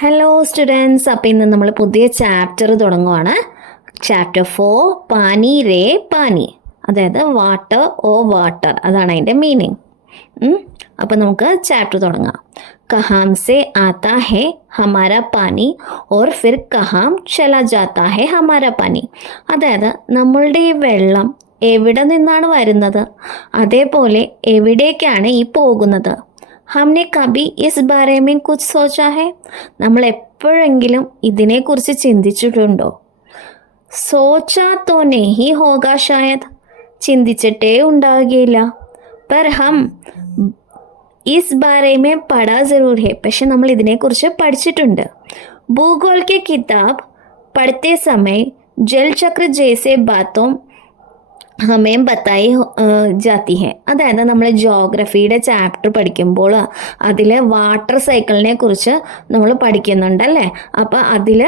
Hello students, അപ്പോൾ ഇന്ന് നമ്മൾ പുതിയ ചാപ്റ്റർ തുടങ്ങുവാണ്. ചാപ്റ്റർ 4 പാനി രേ പാനി, അതായത് വാട്ടർ ഓ വാട്ടർ, അതാണ് അതിൻ്റെ മീനിങ്. അപ്പോൾ നമുക്ക് ചാപ്റ്റർ തുടങ്ങാം. കഹാം സെ ആതാ ഹെ ഹമാര പാനി ഓർ ഫിർ കഹാം ചലാ ജാതാ ഹെ ഹമാര പാനി, അതായത് നമ്മളുടെ ഈ വെള്ളം എവിടെ നിന്നാണ് വരുന്നത്, അതേപോലെ എവിടേക്കാണ് ഈ പോകുന്നത്. हमने कभी इस बारे में कुछ सोचा है, നമ്മൾ എപ്പോഴെങ്കിലും ഇതിനെക്കുറിച്ച് ചിന്തിച്ചിട്ടുണ്ടോ? സോച്ചാ തോ നെഹി ഹോഗാ ഷായത്, ചിന്തിച്ചിട്ടേ ഉണ്ടാവുകയില്ല. പർ ഹം ഇസ് ബാരെ മേ പഠാ ജറൂർ ഹെ, പക്ഷെ നമ്മൾ ഇതിനെക്കുറിച്ച് പഠിച്ചിട്ടുണ്ട്. ഭൂഗോൾ കെ കിതാബ് പഠത്തെ സമയ ജൽചക്ര ജൈസെ ബാത്തോം ഹമേം ബത്തായി ജാത്തി ഹെ, അതായത് നമ്മൾ ജോഗ്രഫിയുടെ ചാപ്റ്റർ പഠിക്കുമ്പോൾ അതിൽ വാട്ടർ സൈക്കിളിനെ കുറിച്ച് നമ്മൾ പഠിക്കുന്നുണ്ടല്ലേ. അപ്പോൾ അതിൽ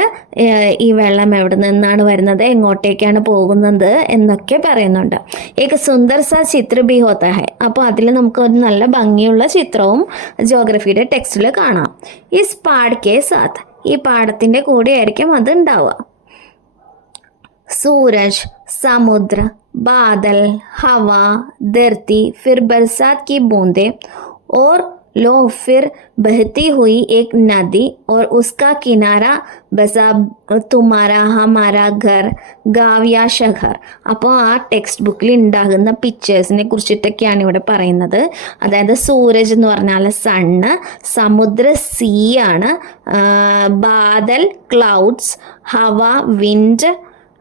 ഈ വെള്ളം എവിടെ നിന്നാണ് വരുന്നത്, എങ്ങോട്ടേക്കാണ് പോകുന്നത് എന്നൊക്കെ പറയുന്നുണ്ട്. ഏക സുന്ദർ സാ ചിത്ര ബി ഹോത്ത ഹെ, അപ്പോൾ അതിൽ നമുക്ക് ഒരു നല്ല ഭംഗിയുള്ള ചിത്രവും ജോഗ്രഫിയുടെ ടെക്സ്റ്റിൽ കാണാം. ഇസ് പാഠ് കെ സാത്ത്, ഈ പാഠത്തിൻ്റെ കൂടെ ആയിരിക്കും അത് ഉണ്ടാവുക. सूरज, समुद्र, बादल, हवा, धरती, फिर बरसात की बूंदें और लो फिर बहती हुई एक नदी और उसका किनारा बसा तुम्हारा हमारा घर गाँव या शहर. അപ്പോൾ ആ ടെക്സ്റ്റ് ബുക്കിൽ ഉണ്ടാകുന്ന പിക്ചേഴ്സിനെ കുറിച്ചിട്ടൊക്കെയാണ് ഇവിടെ പറയുന്നത്. അതായത് സൂരജ് എന്ന് പറഞ്ഞാൽ സണ്ണ്, സമുദ്ര സീ ആണ്, ബാദൽ ക്ലൗഡ്സ്, ഹവ വിൻഡ്,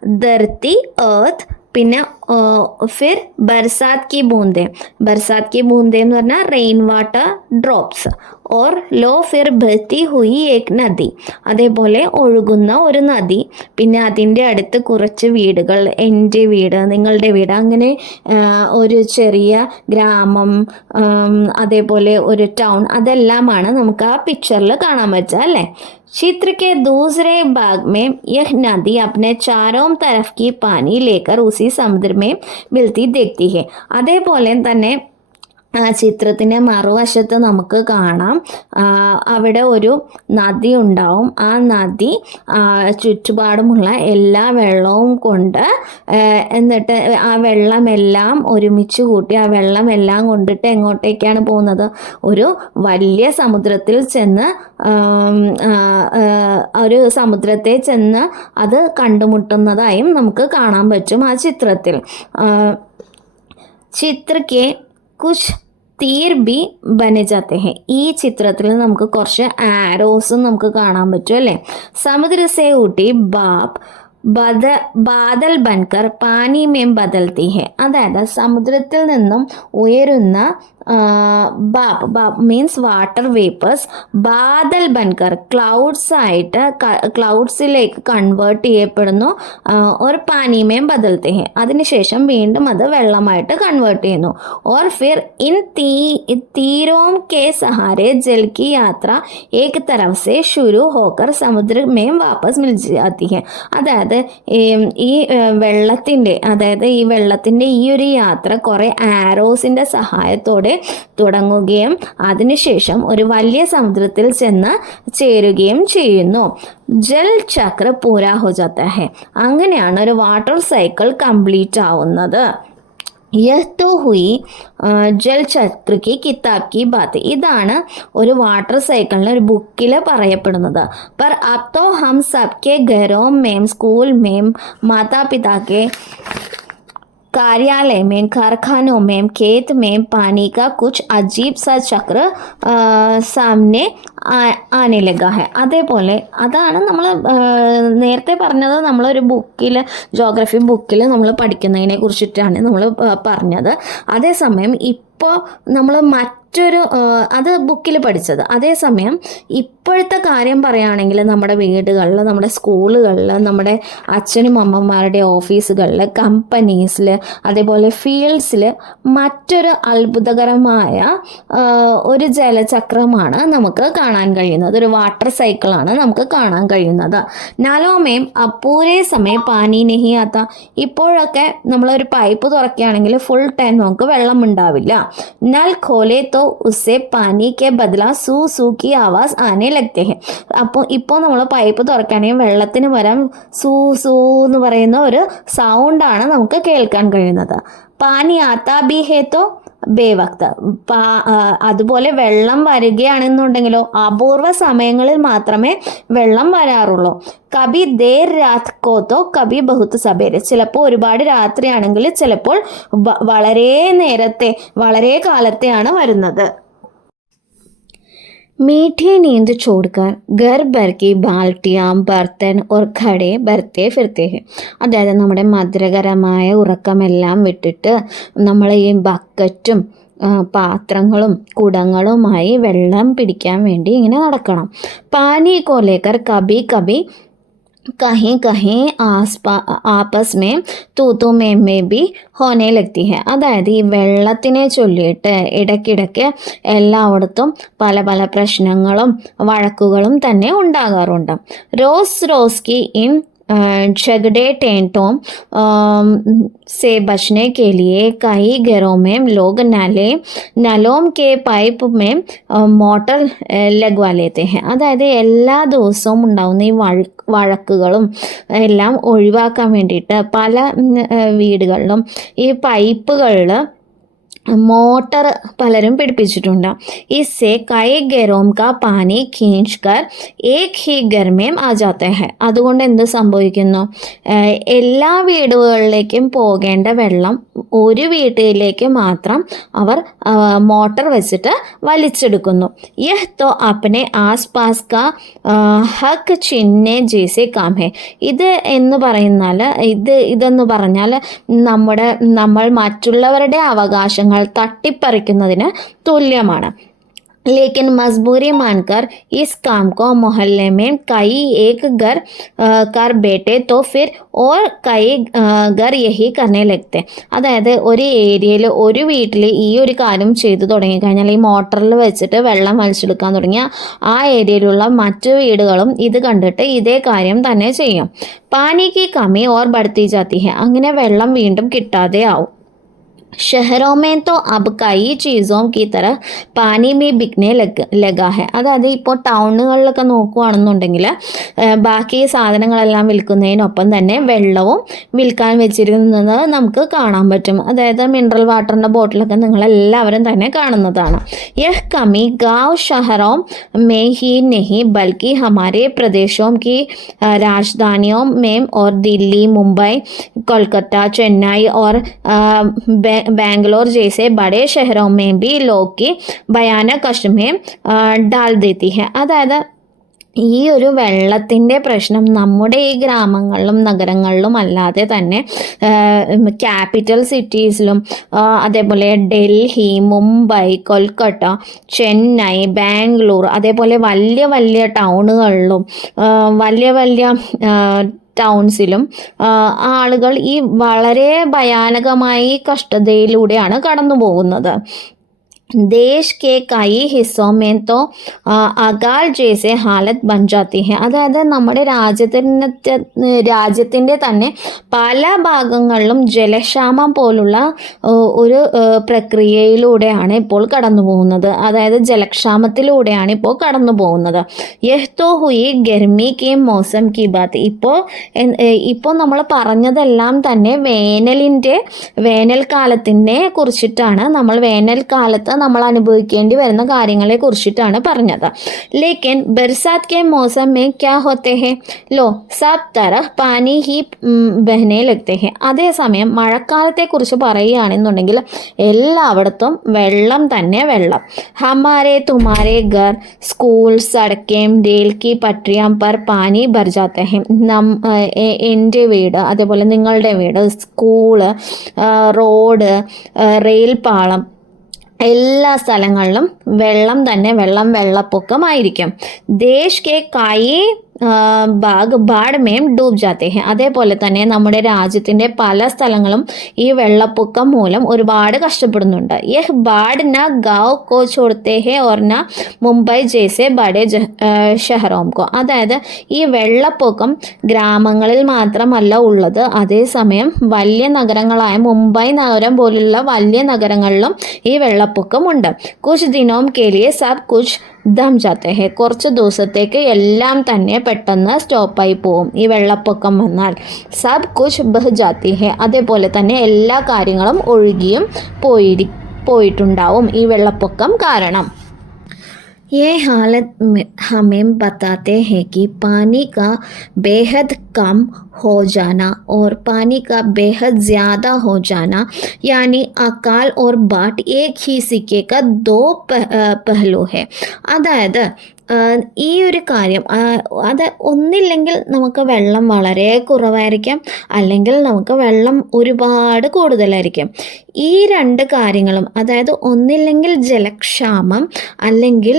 धरती अर्थ, പിന്നെ ഫിർ ബർസാത് കി ബൂന്തേ, ബർസാത് കി ബൂന്തേ എന്ന് പറഞ്ഞാൽ റെയിൻ വാട്ടർ ഡ്രോപ്സ്, ഓർ ലോ ഫിർ ബഹത്തി ഹുയി ഏക് നദി, അതേപോലെ ഒഴുകുന്ന ഒരു നദി, പിന്നെ അതിൻ്റെ അടുത്ത് കുറച്ച് വീടുകൾ, എൻ്റെ വീട്, നിങ്ങളുടെ വീട്, അങ്ങനെ ഒരു ചെറിയ ഗ്രാമം, അതേപോലെ ഒരു ടൗൺ, അതെല്ലാമാണ് നമുക്ക് ആ പിക്ചറിൽ കാണാൻ പറ്റുക അല്ലേ. चित्र के दूसरे भाग में यह नदी अपने चारों तरफ की पानी लेकर उसी समुद्र में मिलती दिखती है. അതേപോലെ തന്നെ ആ ചിത്രത്തിൻ്റെ മറുവശത്ത് നമുക്ക് കാണാം അവിടെ ഒരു നദി ഉണ്ടാവും. ആ നദി ചുറ്റുപാടുമുള്ള എല്ലാ വെള്ളവും കൊണ്ട്, എന്നിട്ട് ആ വെള്ളമെല്ലാം ഒരുമിച്ച് കൂട്ടി ആ വെള്ളമെല്ലാം കൊണ്ടിട്ട് എങ്ങോട്ടേക്കാണ് പോകുന്നത്, ഒരു വലിയ സമുദ്രത്തിൽ ചെന്ന് ഒരു സമുദ്രത്തെ ചെന്ന് അത് കണ്ടുമുട്ടുന്നതായും നമുക്ക് കാണാൻ പറ്റും ആ ചിത്രത്തിൽ. ചിത്രക്ക് കുച്ച് തീർ ബി ബനെ ജാത്തെ ഹെ, ഈ ചിത്രത്തിൽ നമുക്ക് കുറച്ച് ആരോസും നമുക്ക് കാണാൻ പറ്റും അല്ലേ. സമുദ്ര സേ ഊട്ടി ബാപ് ബാദൽ ബൻകർ പാനി മേം ബദൽത്തി ഹെ, അതായത് സമുദ്രത്തിൽ നിന്നും ഉയരുന്ന ബാപ് മീൻസ് വാട്ടർ വേപ്പേഴ്സ്, ബാദൽ ബൻകർ ക്ലൗഡ്സ് ആയിട്ട് ക്ലൗഡ്സിലേക്ക് കൺവേർട്ട് ചെയ്യപ്പെടുന്നു. ഓർ പാനിമേം ബദൽത്തെ ഹെ, അതിനുശേഷം വീണ്ടും അത് വെള്ളമായിട്ട് കൺവേർട്ട് ചെയ്യുന്നു. ഓർ ഫിർ ഇൻ തീരോം കെ സഹാരെ ജൽ കി യാത്ര ഏക് തരഫ് സെ ശുരു ഹോക്കർ സമുദ്ര മേം വാപ്പസ് മിൽ ജാത്തി ഹെ, അതായത് ഈ വെള്ളത്തിൻ്റെ ഈ ഒരു യാത്ര കുറേ ആരോസിൻ്റെ സഹായത്തോടെ തുടങ്ങുകയും അതിനുശേഷം ഒരു വലിയ സമുദ്രത്തിൽ ചെന്ന് ചേരുകയും ചെയ്യുന്നു. ജൽ ചക്ര പൂരാ ഹോ ജാത്താ ഹെ, അങ്ങനെയാണ് ഒരു വാട്ടർ സൈക്കിൾ കംപ്ലീറ്റ് ആവുന്നത്. യഹ് തോ ഹുയി ജൽ ചക്ര കി കിതാബ് കി ബാത്ത്, ഇതാണ് ഒരു വാട്ടർ സൈക്കിളിൻ്റെ ഒരു ബുക്കിൽ പറയപ്പെടുന്നത്. പർ അബ് തോ ഹം സബ്കെ ഘരോं में स्कूल में माता पिता के कार्यालय में, कारखानों में, खेत में पानी का कुछ अजीब सा चक्र सामने ആനെ ലഗ ഹെ, അതേപോലെ അതാണ് നമ്മൾ നേരത്തെ പറഞ്ഞത്. നമ്മളൊരു ബുക്കിൽ, ജോഗ്രഫി ബുക്കിൽ നമ്മൾ പഠിക്കുന്നതിനെ കുറിച്ചിട്ടാണ് നമ്മൾ പറഞ്ഞത്. അതേസമയം ഇപ്പോൾ നമ്മൾ അത് ബുക്കിൽ പഠിച്ചത്. അതേസമയം ഇപ്പോഴത്തെ കാര്യം പറയുകയാണെങ്കിൽ നമ്മുടെ വീടുകളിൽ, നമ്മുടെ സ്കൂളുകളിൽ, നമ്മുടെ അച്ഛനും അമ്മമാരുടെ ഓഫീസുകളിൽ, കമ്പനീസിൽ, അതേപോലെ ഫീൽഡ്സിൽ മറ്റൊരു അത്ഭുതകരമായ ഒരു ജലചക്രമാണ് നമുക്ക് കാണാൻ കഴിയുന്നത്. ഒരു വാട്ടർ സൈക്കിളാണ് നമുക്ക് കാണാൻ കഴിയുന്നത്. നാലോമേം പൂരേ സമയം പാനി നെഹി ആത്ത, ഇപ്പോഴൊക്കെ നമ്മളൊരു പൈപ്പ് തുറക്കുകയാണെങ്കിൽ ഫുൾ ടൈം നമുക്ക് വെള്ളം ഉണ്ടാവില്ല. നൽ ഖോലെ തോ तो उससे पानी के बदला സൂ സൂ की आवाज आने लगते हैं. അപ്പോൾ ഇപ്പോൾ നമ്മൾ പൈപ്പ് തുറക്കുകയാണെങ്കിൽ വെള്ളത്തിന് പകരം സൂ സൂ എന്ന് പറയുന്ന ഒരു സൗണ്ടാണ് നമുക്ക് കേൾക്കാൻ കഴിയുന്നത്. പാനി ആത്താ ബി ഹേ തോ ബേവക്ത്. അതുപോലെ വെള്ളം വരികയാണെന്നുണ്ടെങ്കിലോ അപൂർവ സമയങ്ങളിൽ മാത്രമേ വെള്ളം വരാറുള്ളൂ. കബി ദേർ രാത് കോത്തോ കബി ബഹുത്ത് സബേരെ. ചിലപ്പോൾ ഒരുപാട് രാത്രിയാണെങ്കിൽ ചിലപ്പോൾ വളരെ നേരത്തെ വളരെ കാലത്തെയാണ് വരുന്നത്. मीठी नींद छोड़कर घर भर की बाल्टियाँ बर्तन और घड़े भरते फिरते हैं. അതായത് നമ്മുടെ മധുരകരമായ ഉറക്കമെല്ലാം വിട്ടിട്ട് നമ്മൾ ഈ ബക്കറ്റും പാത്രങ്ങളും കുടങ്ങളുമായി വെള്ളം പിടിക്കാൻ വേണ്ടി ഇങ്ങനെ നടക്കണം. പാനി को लेकर कभी कभी कहीं कहीं ആപ്പസ് മേ തൂത്തു മേ ബി ഹോനെ ലഗ്തി ഹെ. അതായത് ഈ വെള്ളത്തിനെ ചൊല്ലിയിട്ട് ഇടയ്ക്കിടയ്ക്ക് എല്ലായിടത്തും പല പല പ്രശ്നങ്ങളും വഴക്കുകളും തന്നെ ഉണ്ടാകാറുണ്ട്. റോസ് റോസ്കി ഇൻ झगड़े टेंटों से बचने के लिए कई घरों में लोग नलों के पाइप में മോട്ടർ ലഗ്വാ ലേത്തെ ഹെ. അതായത് എല്ലാ ദിവസവും ഉണ്ടാകുന്ന ഈ വഴക്കുകളും എല്ലാം ഒഴിവാക്കാൻ വേണ്ടിയിട്ട് പല വീടുകളിലും ഈ പൈപ്പുകളിൽ മോട്ടർ പലരും പിടിപ്പിച്ചിട്ടുണ്ട്. इससे कई घरों का पानी खींचकर एक ही घर में आ जाता है. അതുകൊണ്ട് എന്ത് സംഭവിക്കുന്നു? എല്ലാ വീടുകളിലേക്കും പോകേണ്ട വെള്ളം ഒരു വീട്ടിലേക്ക് മാത്രം അവർ മോട്ടർ വെച്ചിട്ട് വലിച്ചെടുക്കുന്നു. യഹ് തോ അപ്നെ ആസ് പാസ് കാ ഹക്ക് ചിന്നെ ജേസെ കാം ഹെ. ഇതെന്ന് പറഞ്ഞാൽ നമ്മൾ മറ്റുള്ളവരുടെ അവകാശങ്ങൾ തട്ടിപ്പറിക്കുന്നതിന് തുല്യമാണ്. लेकिन मजबूरी मानकर इस काम को मोहल्ले में कई एक घर कर बैठे तो फिर और कई घर यही करने लगते. അതായത് ഒരു ഏരിയയിൽ ഒരു വീട്ടിൽ ഈ ഒരു കാര്യം ചെയ്തു തുടങ്ങിക്കഴിഞ്ഞാൽ ഈ മോട്ടറിൽ വെച്ചിട്ട് വെള്ളം വലിച്ചെടുക്കാൻ തുടങ്ങിയ ആ ഏരിയയിലുള്ള മറ്റു വീടുകളും ഇത് കണ്ടിട്ട് ഇതേ കാര്യം തന്നെ ചെയ്യും. പാനിക്ക് കമ്മി ഓർ ബഡ്ത്തി ജാത്തി ഹെ. അങ്ങനെ വെള്ളം വീണ്ടും കിട്ടാതെ ആവും. शहरों में तो अब कई चीज़ों की तरह പാനി മേ ബിക്നെ ലഗാ ഹെ. അതായത് ഇപ്പോൾ ടൗണുകളിലൊക്കെ നോക്കുകയാണെന്നുണ്ടെങ്കിൽ ബാക്കി സാധനങ്ങളെല്ലാം വിൽക്കുന്നതിനൊപ്പം തന്നെ വെള്ളവും വിൽക്കാൻ വെച്ചിരുന്നത് നമുക്ക് കാണാൻ പറ്റും. അതായത് മിനറൽ വാട്ടറിൻ്റെ ബോട്ടിലൊക്കെ നിങ്ങളെല്ലാവരും തന്നെ കാണുന്നതാണ്. യഹ് കമി ഗാവ് ഷഹറോं में ही नहीं बल्कि हमारे प्रदेशों की राजधानियों में और दिल्ली, मुंबई, कोलकाता, चेन्नई और बैंगलोर जैसे बड़े शहरों में भी लोग की भयानक कष्ट में डाल देती है. അതായത് ഈ ഒരു വെള്ളത്തിൻ്റെ പ്രശ്നം നമ്മുടെ ഈ ഗ്രാമങ്ങളിലും നഗരങ്ങളിലും അല്ലാതെ തന്നെ ക്യാപിറ്റൽ സിറ്റീസിലും അതേപോലെ ഡൽഹി, മുംബൈ, കൊൽക്കത്ത, ചെന്നൈ, ബാംഗ്ലൂർ അതേപോലെ വലിയ വലിയ ടൗണുകളിലും വലിയ ടൗൺസിലും ആളുകൾ ഈ വളരെ ഭയാനകമായി കഷ്ടതയിലൂടെയാണ് കടന്നു പോകുന്നത്. देश के कई हिस्सों में तो अकाल जैसे हालत बन जाती है. അതായത് നമ്മുടെ രാജ്യത്തിൻ്റെ തന്നെ പല ഭാഗങ്ങളിലും ജലക്ഷാമം പോലുള്ള ഒരു പ്രക്രിയയിലൂടെയാണ് ഇപ്പോൾ കടന്നു പോകുന്നത്. അതായത് ജലക്ഷാമത്തിലൂടെയാണ് ഇപ്പോൾ കടന്നു പോകുന്നത്. യഹ് തോ ഹുയി ഗർമി കി മൗസം കി ബാത്ത്. ഇപ്പോൾ നമ്മൾ പറഞ്ഞതെല്ലാം തന്നെ വേനൽക്കാലത്തിനെ കുറിച്ചിട്ടാണ്. നമ്മൾ വേനൽക്കാലത്ത് നമ്മൾ അനുഭവിക്കേണ്ടി വരുന്ന കാര്യങ്ങളെ കുറിച്ചിട്ടാണ് പറഞ്ഞത്. ലേക്കിൻ ബർസാത് കെ മൗസം മേ ക്യാ ഹോത്തെ ഹെ ലോ സബ് തരഹ് പാനി ഹി ബഹനെ ലഗ്തെ ഹെ. അതേസമയം മഴക്കാലത്തെ കുറിച്ച് പറയുകയാണെന്നുണ്ടെങ്കിൽ എല്ലായിടത്തും വെള്ളം തന്നെ വെള്ളം. ഹമാരെ തുമാരെ ഘർ, സ്കൂൾ, സടക്കേം, റെയിൽ കി പട്രിയാം പർ പാനി ഭർ ജാത്തെ ഹെ. എൻ്റെ വീട് അതേപോലെ നിങ്ങളുടെ വീട്, സ്കൂള്, റോഡ്, റെയിൽ പാളം എല്ലാ സ്ഥലങ്ങളിലും വെള്ളം തന്നെ വെള്ളപ്പൊക്കമായിരിക്കും. ദേശ് കെ കൈ ഭാഗ് ബാഡ് മേം ഡൂബ് ജാത്തെ ഹെ. അതേപോലെ തന്നെ നമ്മുടെ രാജ്യത്തിൻ്റെ പല സ്ഥലങ്ങളും ഈ വെള്ളപ്പൊക്കം മൂലം ഒരുപാട് കഷ്ടപ്പെടുന്നുണ്ട്. യഹ് ബാഡ് ന ഗാവ് കോ ചോड़ते हैं और न മുംബൈ ജैसे ബഡേ ഷഹറോം കോ. അതായത് ഈ വെള്ളപ്പൊക്കം ഗ്രാമങ്ങളിൽ മാത്രമല്ല ഉള്ളത്, അതേസമയം വലിയ നഗരങ്ങളായ മുംബൈ നഗരം പോലുള്ള വലിയ നഗരങ്ങളിലും ഈ വെള്ളപ്പൊക്കമുണ്ട്. കുച്ച് ദിനോം കെ ലിയെ സബ് കുച്ച് ദം ജാത്തെ ഹെ. കുറച്ച് ദിവസത്തേക്ക് എല്ലാം തന്നെ പെട്ടെന്ന് സ്റ്റോപ്പായി പോവും ഈ വെള്ളപ്പൊക്കം വന്നാൽ. സബ് കുച്ച് ബഹ് ജാത്തി ഹെ. അതേപോലെ തന്നെ എല്ലാ കാര്യങ്ങളും ഒഴുകിയും പോയിട്ടുണ്ടാവും ഈ വെള്ളപ്പൊക്കം കാരണം. ये हालत हमें बताते हैं कि पानी का बेहद कम हो जाना और पानी का बेहद ज़्यादा हो जाना, यानी अकाल और बाढ़ एक ही सिक्के का दो पहलू है. അതായത് ഈ ഒരു കാര്യം അത് ഒന്നില്ലെങ്കിൽ നമുക്ക് വെള്ളം വളരെ കുറവായിരിക്കാം, അല്ലെങ്കിൽ നമുക്ക് വെള്ളം ഒരുപാട് കൂടുതലായിരിക്കും. ഈ രണ്ട് കാര്യങ്ങളും, അതായത് ഒന്നില്ലെങ്കിൽ ജലക്ഷാമം അല്ലെങ്കിൽ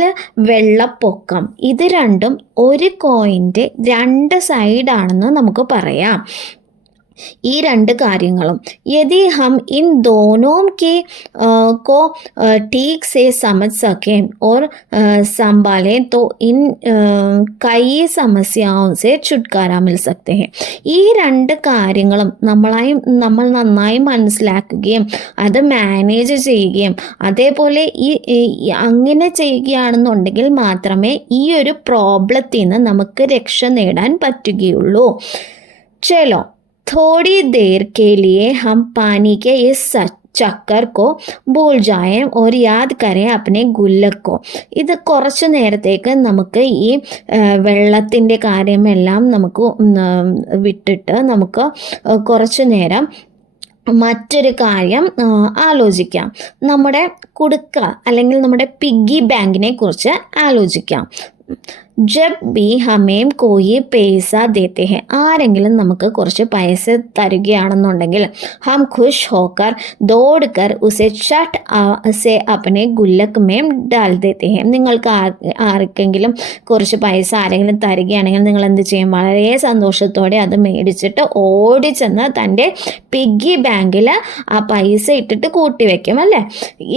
വെള്ളപ്പൊക്കം, ഇത് രണ്ടും ഒരു കോയിൻ്റെ രണ്ട് സൈഡാണെന്ന് നമുക്ക് പറയാം. ഈ രണ്ട് കാര്യങ്ങളും यदि हम इन दोनों की को ठीक से समझ सकें और संभालें तो इन कई समस्याओं से छुटकारा मिल सकते हैं. ഈ രണ്ട് കാര്യങ്ങളും നമ്മൾ നന്നായി മനസ്സിലാക്കുകയും അത് മാനേജ് ചെയ്യുകയും അതേപോലെ അങ്ങനെ ചെയ്യുകയാണെന്നുണ്ടെങ്കിൽ മാത്രമേ ഈ ഒരു പ്രോബ്ലത്തിൽ നിന്ന് നമുക്ക് രക്ഷ നേടാൻ പറ്റുകയുള്ളൂ. चलो थोड़ी देर के लिए हम पानी के इस ചക്കർ കോ ഭൂൽ ജായം और याद करें अपने गुल्लक को. ഇത് കുറച്ച് നേരത്തേക്ക് നമുക്ക് ഈ വെള്ളത്തിൻ്റെ കാര്യമെല്ലാം നമുക്ക് വിട്ടിട്ട് നമുക്ക് കുറച്ച് നേരം മറ്റൊരു കാര്യം ആലോചിക്കാം. നമ്മുടെ കുടുക്ക അല്ലെങ്കിൽ നമ്മുടെ പിഗ്ഗി ബാങ്കിനെ കുറിച്ച് ആലോചിക്കാം. ജബ് ബി ഹമേം കോയി പൈസ ദേത്തെ ഹെ. ആരെങ്കിലും നമുക്ക് കുറച്ച് പൈസ തരികയാണെന്നുണ്ടെങ്കിൽ ഹം ഖുഷ് ഹോക്കർ ദോഡ് കർ ഉസെ ചട്ട് സെ അപ്പനെ ഗുല്ലക് മേം ഡാൽ ദേത്തെ ഹെ. നിങ്ങൾക്ക് ആർക്കെങ്കിലും കുറച്ച് പൈസ ആരെങ്കിലും തരികയാണെങ്കിൽ നിങ്ങൾ എന്ത് ചെയ്യും? വളരെ സന്തോഷത്തോടെ അത് മേടിച്ചിട്ട് ഓടി ചെന്ന് തൻ്റെ പിഗ്ഗി ബാങ്കിൽ ആ പൈസ ഇട്ടിട്ട് കൂട്ടി വയ്ക്കും അല്ലേ.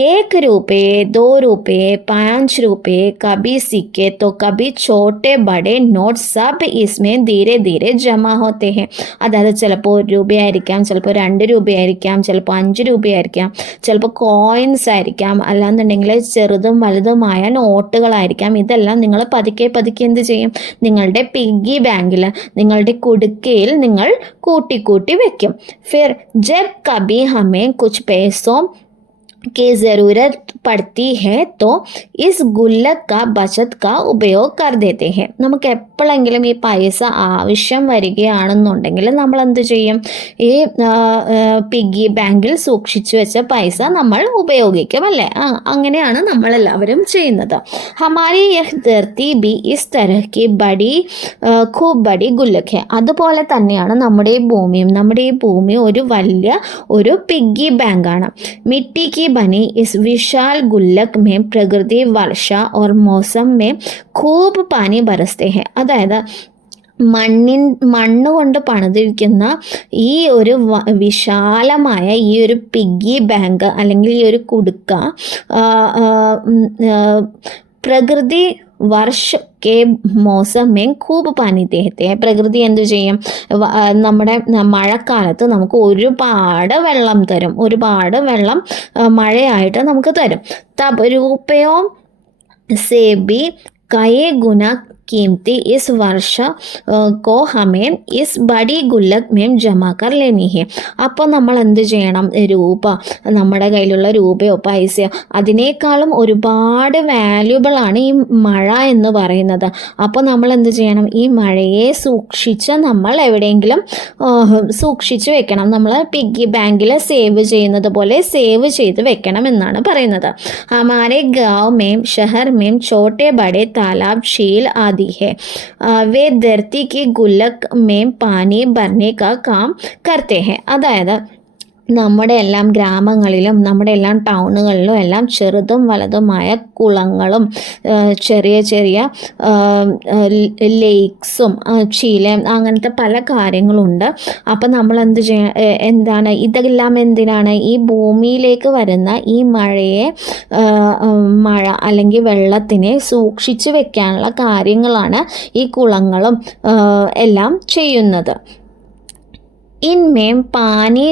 1 രൂപയെ 2 രൂപയെ 5 രൂപയെ കബി സിക്കെ തോ കബി छोटे बड़े നോട്ട് സബ് ഇസ്മേ ധീരെ ധീരെ ജമാ ഹോത്തെ ഹെ. അതായത് ചിലപ്പോൾ 1 രൂപയായിരിക്കാം, ചിലപ്പോൾ 2 രൂപയായിരിക്കാം, ചിലപ്പോൾ 5 രൂപയായിരിക്കാം, ചിലപ്പോൾ കോയിൻസ് ആയിരിക്കാം, അല്ലാന്നുണ്ടെങ്കിൽ ചെറുതും വലുതുമായ നോട്ടുകളായിരിക്കാം. ഇതെല്ലാം നിങ്ങൾ പതുക്കെ പതുക്കെ എന്ത് ചെയ്യും? നിങ്ങളുടെ പിഗ്ഗി ബാങ്കിൽ, നിങ്ങളുടെ കുടുക്കയിൽ നിങ്ങൾ കൂട്ടി വെക്കും. ഫിർ ജബ് കബി ഹമേ കുച്ച് पैसों की ज़रूरत पड़ती है तो इस गुल्लक का बचत का उपयोग कर देते हैं. നമുക്ക് എപ്പോഴെങ്കിലും ഈ പൈസ ആവശ്യം വരികയാണെന്നുണ്ടെങ്കിൽ നമ്മൾ എന്ത് ചെയ്യും? ഈ പിഗ്ഗി ബാങ്കിൽ സൂക്ഷിച്ചു വെച്ച പൈസ നമ്മൾ ഉപയോഗിക്കും അല്ലേ. അങ്ങനെയാണ് നമ്മളെല്ലാവരും ചെയ്യുന്നത്. ഹമാരി യഹ് ധർത്തി ബി ഇസ് തരഹ് കി ബഡി ഖൂബ് ബഡി ഗുല്ലക് ഹെ. അതുപോലെ തന്നെയാണ് നമ്മുടെ ഈ ഭൂമി ഒരു പിഗ്ഗി ബാങ്കാണ്. മിട്ടി की बनी इस विशाल गुल्लक में प्रकृति वर्षा और मौसम में खूब पानी बरसते हैं. അതായത് മണ്ണ് കൊണ്ട് പണിതിരിക്കുന്ന ഈ ഒരു വിശാലമായ ഈ ഒരു പിഗ്ഗി ബാങ്ക് അല്ലെങ്കിൽ ഈ ഒരു കുടുക്ക പ്രകൃതി വർഷ കെ മോസമേ ഖൂബ് പാനി ദേഹത്തെ. പ്രകൃതി എന്തു ചെയ്യും? നമ്മുടെ മഴക്കാലത്ത് നമുക്ക് ഒരുപാട് വെള്ളം തരും, ഒരുപാട് വെള്ളം മഴയായിട്ട് നമുക്ക് തരും. തബ് രൂപയോ സേബി കയേ ഗുണ कीमती इस वर्ष को हमें इस बड़ी गुल्लक में जमा कर लेनी है. അപ്പോൾ നമ്മൾ എന്ത് ചെയ്യണം? രൂപ, നമ്മുടെ കയ്യിലുള്ള രൂപയോ പൈസയോ അതിനേക്കാളും ഒരുപാട് വാല്യുബിൾ ആണ് ഈ മഴ എന്ന് പറയുന്നത്. അപ്പോൾ നമ്മൾ എന്ത് ചെയ്യണം? ഈ മഴയെ നമ്മൾ എവിടെയെങ്കിലും സൂക്ഷിച്ച് വെക്കണം. നമ്മൾ പിഗ്ഗി ബാങ്കിൽ സേവ് ചെയ്യുന്നത് പോലെ സേവ് ചെയ്ത് വെക്കണം എന്നാണ് പറയുന്നത്. ഹമാരെ ഗാവ് മേം ഷഹർ മേം छोटे बड़े तालाब झील आदि है. वे धरती की गुल्लक में पानी भरने का काम करते हैं. അതായത് നമ്മുടെ എല്ലാം ഗ്രാമങ്ങളിലും നമ്മുടെ എല്ലാം ടൗണുകളിലും എല്ലാം ചെറുതും വലുതുമായ കുളങ്ങളും ചെറിയ ചെറിയ ലേക്സും ചീലയും അങ്ങനത്തെ പല കാര്യങ്ങളുണ്ട്. അപ്പം നമ്മൾ എന്താണ് ഇതെല്ലാം എന്തിനാണ്? ഈ ഭൂമിയിലേക്ക് വരുന്ന ഈ മഴ അല്ലെങ്കിൽ വെള്ളത്തിനെ സൂക്ഷിച്ചു വെക്കാനുള്ള കാര്യങ്ങളാണ് ഈ കുളങ്ങളും എല്ലാം ചെയ്യുന്നത്. इनमें पानी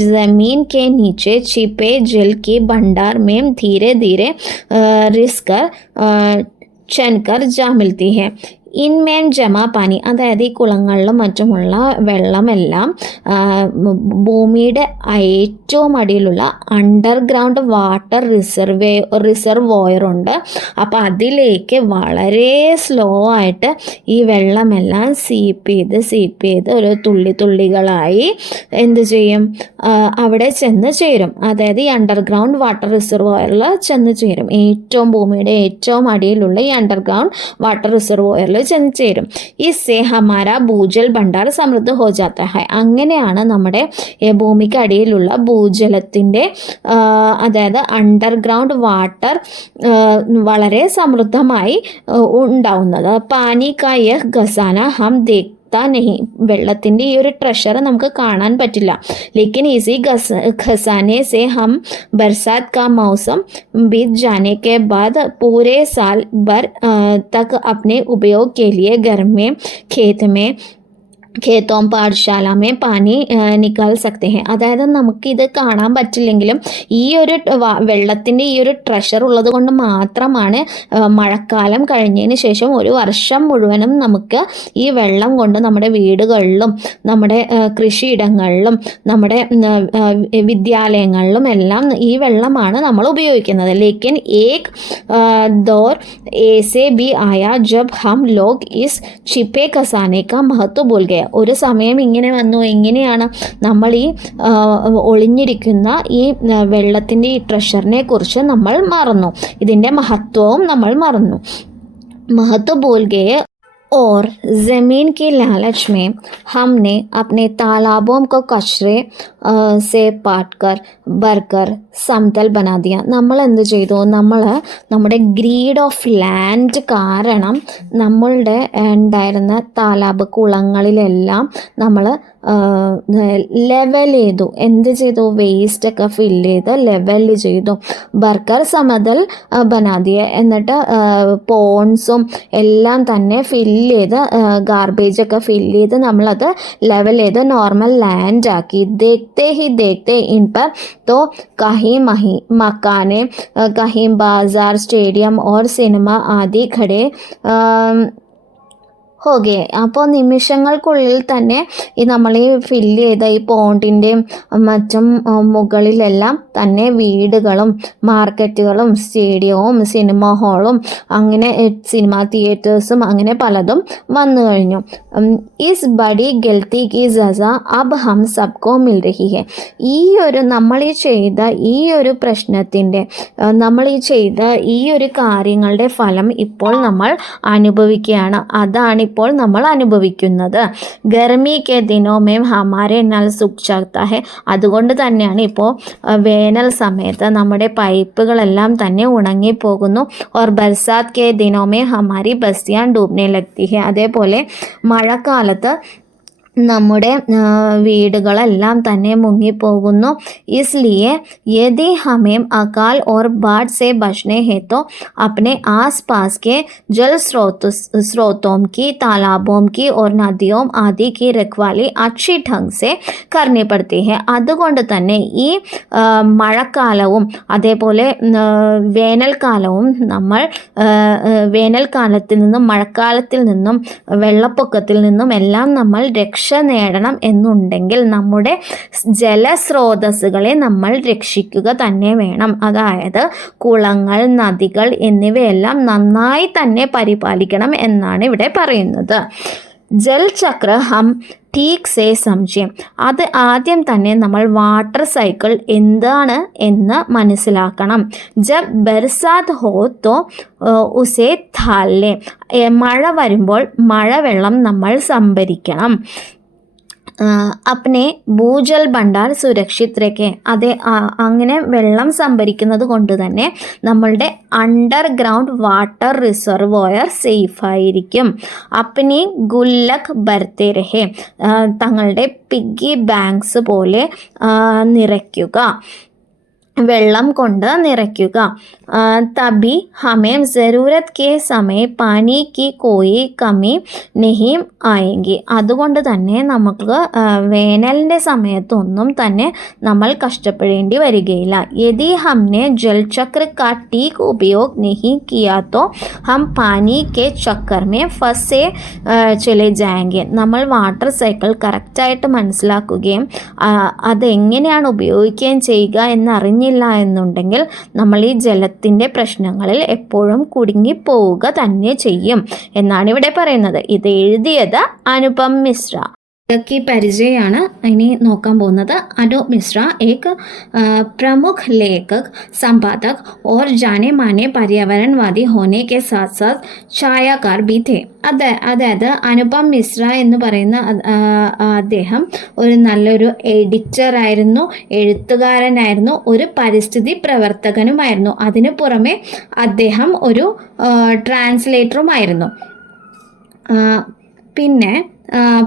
ज़मीन के नीचे छिपे जल के भंडार में धीरे धीरे रिस कर चनकर जा मिलती है. ഇൻമേം ജമാ പാനി, അതായത് ഈ കുളങ്ങളിലും മറ്റുമുള്ള വെള്ളമെല്ലാം ഭൂമിയുടെ ഏറ്റവും അടിയിലുള്ള അണ്ടർഗ്രൗണ്ട് വാട്ടർ റിസർവോയറുണ്ട്. അപ്പോൾ അതിലേക്ക് വളരെ സ്ലോ ആയിട്ട് ഈ വെള്ളമെല്ലാം സീപ്പ് ചെയ്ത് ഒരു തുള്ളികളായി എന്ത് ചെയ്യും? അവിടെ ചെന്ന് ചേരും. അതായത് ഈ അണ്ടർഗ്രൗണ്ട് വാട്ടർ റിസർവോയറിൽ ചെന്ന് ചേരും. ഭൂമിയുടെ ഏറ്റവും അടിയിലുള്ള ഈ അണ്ടർഗ്രൗണ്ട് വാട്ടർ റിസർവോയറിൽ ചെന്ന് ചേരും. इससे हमारा भूजल भंडार സമൃദ്ധ हो जाता है. അങ്ങനെയാണ് നമ്മുടെ ഭൂമിക്ക് അടിയിലുള്ള ഭൂജലത്തിൻ്റെ അതായത് അണ്ടർഗ്രൗണ്ട് വാട്ടർ വളരെ സമൃദ്ധമായി ഉണ്ടാവുന്നത്. പാനി കാ യഹ് ഖസാന ഹം ദേഖ് नहीं, വെള്ളത്തിൻ്റെ ഈ ഒരു ട്രഷർ നമുക്ക് കാണാൻ പറ്റില്ല. लेकिन इसी खजाने से हम बरसात का मौसम बीत जाने के बाद पूरे साल भर तक अपने उपयोग के लिए घर में ഖേത്തോം പാഠശാലമേ പാനി നിക്കാൽ സക്തേ ഹെ. അതായത് നമുക്കിത് കാണാൻ പറ്റില്ലെങ്കിലും ഈ ഒരു വെള്ളത്തിൻ്റെ ഈ ഒരു ട്രഷർ ഉള്ളത് കൊണ്ട് മാത്രമാണ് മഴക്കാലം കഴിഞ്ഞതിന് ശേഷം ഒരു വർഷം മുഴുവനും നമുക്ക് ഈ വെള്ളം കൊണ്ട് നമ്മുടെ വീടുകളിലും നമ്മുടെ കൃഷിയിടങ്ങളിലും നമ്മുടെ വിദ്യാലയങ്ങളിലും എല്ലാം ഈ വെള്ളമാണ് നമ്മൾ ഉപയോഗിക്കുന്നത്. ലേക്കിൻ ഏക് ദോർ ऐसे भी आया जब हम लोग इस छिपे खजाने का महत्व भूल गए. ഒരു സമയം ഇങ്ങനെ വന്നു. എങ്ങനെയാണ് നമ്മൾ ഈ ഒളിഞ്ഞിരിക്കുന്ന ഈ വെള്ളത്തിൻ്റെ ഈ ട്രഷറിനെ കുറിച്ച് നമ്മൾ മറന്നു. ഇതിൻ്റെ മഹത്വവും നമ്മൾ മറന്നു. महत्व भूल गए और ज़मीन की लालच में हमने अपने तालाबों को कचरे से पाटकर भरकर സമതൽ ബനാ ദിയ. നമ്മൾ എന്ത് ചെയ്തു? നമ്മുടെ ഗ്രീഡ് ഓഫ് ലാൻഡ് കാരണം നമ്മളുടെ ഉണ്ടായിരുന്ന താലാബ് കുളങ്ങളിലെല്ലാം നമ്മൾ ലെവൽ ചെയ്തു. എന്ത് ചെയ്തു? വേസ്റ്റൊക്കെ ഫില്ല് ചെയ്ത് ലെവൽ ചെയ്തു. ബർക്കർ സമതൽ ബനാദിയ. എന്നിട്ട് പോൺസും എല്ലാം തന്നെ ഫില്ല് ചെയ്ത് ഗാർബേജൊക്കെ ഫില്ല് ചെയ്ത് നമ്മളത് ലെവൽ ചെയ്ത് നോർമൽ ലാൻഡ് ആക്കി. देखते इन पर तो कहीं मकाने, कहीं बाजार, स्टेडियम और सिनेमा आदि खड़े ഓക്കെ. അപ്പോൾ നിമിഷങ്ങൾക്കുള്ളിൽ തന്നെ നമ്മൾ ഈ ഫില്ല് ചെയ്ത ഈ പോണ്ടിൻ്റെയും മറ്റും മുകളിലെല്ലാം തന്നെ വീടുകളും മാർക്കറ്റുകളും സ്റ്റേഡിയവും സിനിമ ഹാളും അങ്ങനെ സിനിമ തിയേറ്റേഴ്സും അങ്ങനെ പലതും വന്നു കഴിഞ്ഞു. Is buddy ഗൽത്തി Ki സസ Ab Hum സബ്കോ mill രഹി ഹെ. നമ്മൾ ഈ ചെയ്ത ഈ ഒരു പ്രശ്നത്തിൻ്റെ നമ്മൾ ഈ ചെയ്ത ഈ ഒരു കാര്യങ്ങളുടെ ഫലം ഇപ്പോൾ നമ്മൾ അനുഭവിക്കുകയാണ്. അതാണ് ഇപ്പോൾ നമ്മൾ അനുഭവിക്കുന്നത്. ഗർമി കെ ദിനോ മേം ഹമാരെ നൽ സുഖ് ജാതാ ഹെ. അതുകൊണ്ട് തന്നെയാണ് ഇപ്പോൾ വേനൽ സമയത്ത് നമ്മുടെ പൈപ്പുകളെല്ലാം തന്നെ ഉണങ്ങിപ്പോകുന്നു. ഓർ ബർസാത് കെ ദിനോ മേ ഹമാരി ബസ്തിയാൻ ഡൂബ്നെ ലഗ്തി ഹെ. അതേപോലെ മഴക്കാലത്ത് നമ്മുടെ വീടുകളെല്ലാം തന്നെ മുങ്ങിപ്പോകുന്നു. इसलिए यदि हमें अकाल और बाढ़ से बचने हैं तो अपने आसपास के जल स्रोतों की, तालाबों की और नदियों आदि की रखवाली अच्छी ढंग से करनी पड़ती है. അതുകൊണ്ട് തന്നെ ഈ മഴക്കാലവും അതേപോലെ വേനൽക്കാലവും നമ്മൾ വേനൽക്കാലത്തിൽ നിന്നും മഴക്കാലത്തിൽ നിന്നും വെള്ളപ്പൊക്കത്തിൽ നിന്നും എല്ലാം നമ്മൾ രക്ഷ നേടണം എന്നുണ്ടെങ്കിൽ നമ്മുടെ ജലസ്രോതസ്സുകളെ നമ്മൾ രക്ഷിക്കുക തന്നെ വേണം. അതായത് കുളങ്ങൾ, നദികൾ എന്നിവയെല്ലാം നന്നായി തന്നെ പരിപാലിക്കണം എന്നാണ് ഇവിടെ പറയുന്നത്. ജൽചക്ര ഹം ടീക് സേ സംശയം. അത് ആദ്യം തന്നെ നമ്മൾ വാട്ടർ സൈക്കിൾ എന്താണ് എന്ന് മനസ്സിലാക്കണം. ജബ് ബർസാത് ഹോ തോ ഉസേ ഥാലെ. മഴ വരുമ്പോൾ മഴവെള്ളം നമ്മൾ സംഭരിക്കണം. അപ്നെ ഭൂജൽ ഭണ്ഡാർ സുരക്ഷിത് രഖേ. അതെ, അങ്ങനെ വെള്ളം സംഭരിക്കുന്നത് കൊണ്ട് തന്നെ നമ്മളുടെ അണ്ടർഗ്രൗണ്ട് വാട്ടർ റിസർവോയർ സേഫായിരിക്കും. അപ്നി ഗുല്ലക് ഭർത്തേ രഹേ. തങ്ങളുടെ പിഗ്ഗി ബാങ്ക്സ് പോലെ നിറയ്ക്കുക, വെള്ളം കൊണ്ട് നിറയ്ക്കുക. തബി ഹമേം ജറൂരത് കെ സമയ പാനി കി കോയി കമി നഹീം ആയെങ്കി. അതുകൊണ്ട് തന്നെ നമുക്ക് വേനലിൻ്റെ സമയത്തൊന്നും തന്നെ നമ്മൾ കഷ്ടപ്പെടേണ്ടി വരികയില്ല. യദി ഹംനെ ജൽചക്ര കാ ടീക് ഉപयोग नहीं किया तो हम पानी के चक्कर में फंसे चले जाएंगे. നമ്മൾ വാട്ടർ സൈക്കിൾ കറക്റ്റായിട്ട് മനസ്സിലാക്കുകയും അതെങ്ങനെയാണ് ഉപയോഗിക്കുകയും ചെയ്യുക എന്നറിഞ്ഞില്ല എന്നുണ്ടെങ്കിൽ നമ്മൾ ഈ ജലത്തിൻ്റെ പ്രശ്നങ്ങളിൽ എപ്പോഴും കുടുങ്ങിപ്പോവുക തന്നെ ചെയ്യും എന്നാണ് ഇവിടെ പറയുന്നത്. ഇത് എഴുതിയത് അനുപം മിശ്ര. की परिचयമാണ് ഇനി നോക്കാൻ പോകുന്നത്. अनूप मिश्रा एक प्रमुख लेखक, संपादक और जाने माने पर्यावरणवादी होने के साथ साथ ഛായാകാർ भी थे. അതായത് അനുപം മിശ്ര എന്ന് പറയുന്ന അദ്ദേഹം ഒരു നല്ലൊരു എഡിറ്ററായിരുന്നു, എഴുത്തുകാരനായിരുന്നു, ഒരു പരിസ്ഥിതി പ്രവർത്തകനുമായിരുന്നു. അതിനു പുറമെ അദ്ദേഹം ഒരു ട്രാൻസ്ലേറ്ററുമായിരുന്നു. പിന്നെ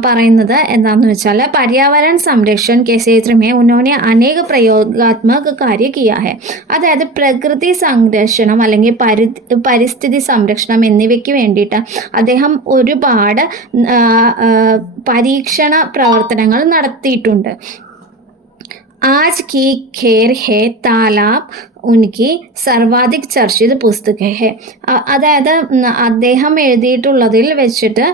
പറയുന്നത് എന്താണെന്ന് വെച്ചാൽ पर्यावरण संरक्षण के क्षेत्र में उन्होंने अनेक प्रयोगात्मक कार्य किया है. അതായത് പ്രകൃതി സംരക്ഷണം അല്ലെങ്കിൽ പരിസ്ഥിതി സംരക്ഷണം എന്നിവയ്ക്ക് വേണ്ടിയിട്ട് അദ്ദേഹം ഒരുപാട് പരീക്ഷണ പ്രവർത്തനങ്ങൾ നടത്തിയിട്ടുണ്ട്. ആജ് കി ഖേർ ഹേ താലാബ് ഉൻകി സർവാധിക് ചർച്ചിത് പുസ്തക ഹെ. അതായത് അദ്ദേഹം എഴുതിയിട്ടുള്ളതിൽ വെച്ചിട്ട്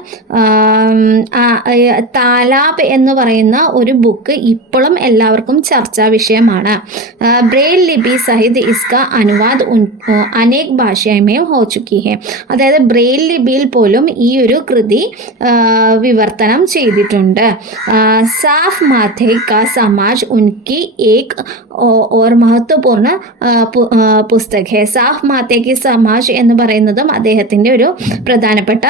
താലാബ് എന്ന് പറയുന്ന ഒരു ബുക്ക് ഇപ്പോഴും എല്ലാവർക്കും ചർച്ചാ വിഷയമാണ്. ബ്രെയിൽ ലിപി സഹിത് ഇസ്ക അനുവാദ് അനേക് ഭാഷയമേം ഹോ ചുക്കി ഹെ. അതായത് ബ്രെയിൽ ലിപിയിൽ പോലും ഈ ഒരു കൃതി വിവർത്തനം ചെയ്തിട്ടുണ്ട്. സാഫ് മാഥേ കാ സമാജ് ഉൻകി ഏക് ഓർ മഹത്വപൂർണ്ണ പുസ്തക് ഹെ. സാഫ് മാതേ കി സമാജ് എന്ന് പറയുന്നതും അദ്ദേഹത്തിൻ്റെ ഒരു പ്രധാനപ്പെട്ട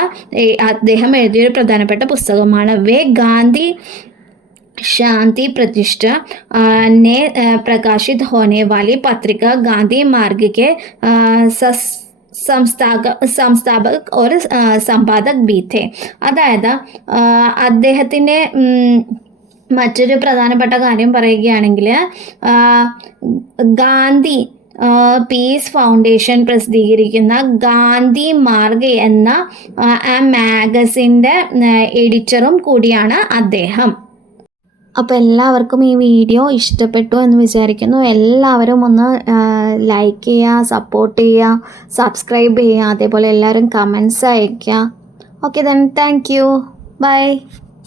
അദ്ദേഹം എഴുതിയൊരു പ്രധാനപ്പെട്ട പുസ്തകമാണ്. വേ ഗാന്ധി शांति प्रतिष्ठा ने प्रकाशित होने वाली पत्रिका गांधी मार्ग के സംസ്ഥാപക് और संपादक भी थे. അതായത് അദ്ദേഹത്തിൻ്റെ മറ്റൊരു പ്രധാനപ്പെട്ട കാര്യം പറയുകയാണെങ്കിൽ ഗാന്ധി പീസ് ഫൗണ്ടേഷൻ പ്രസിദ്ധീകരിക്കുന്ന ഗാന്ധി മാർഗ് എന്ന മാഗസിൻ്റെ എഡിറ്ററും കൂടിയാണ് അദ്ദേഹം. അപ്പോൾ എല്ലാവർക്കും ഈ വീഡിയോ ഇഷ്ടപ്പെട്ടു എന്ന് വിചാരിക്കുന്നു. എല്ലാവരും ഒന്ന് ലൈക്ക് ചെയ്യുക, സപ്പോർട്ട് ചെയ്യുക, സബ്സ്ക്രൈബ് ചെയ്യുക, അതേപോലെ എല്ലാവരും കമൻസ് അയയ്ക്കുക. Okay then, thank you, by.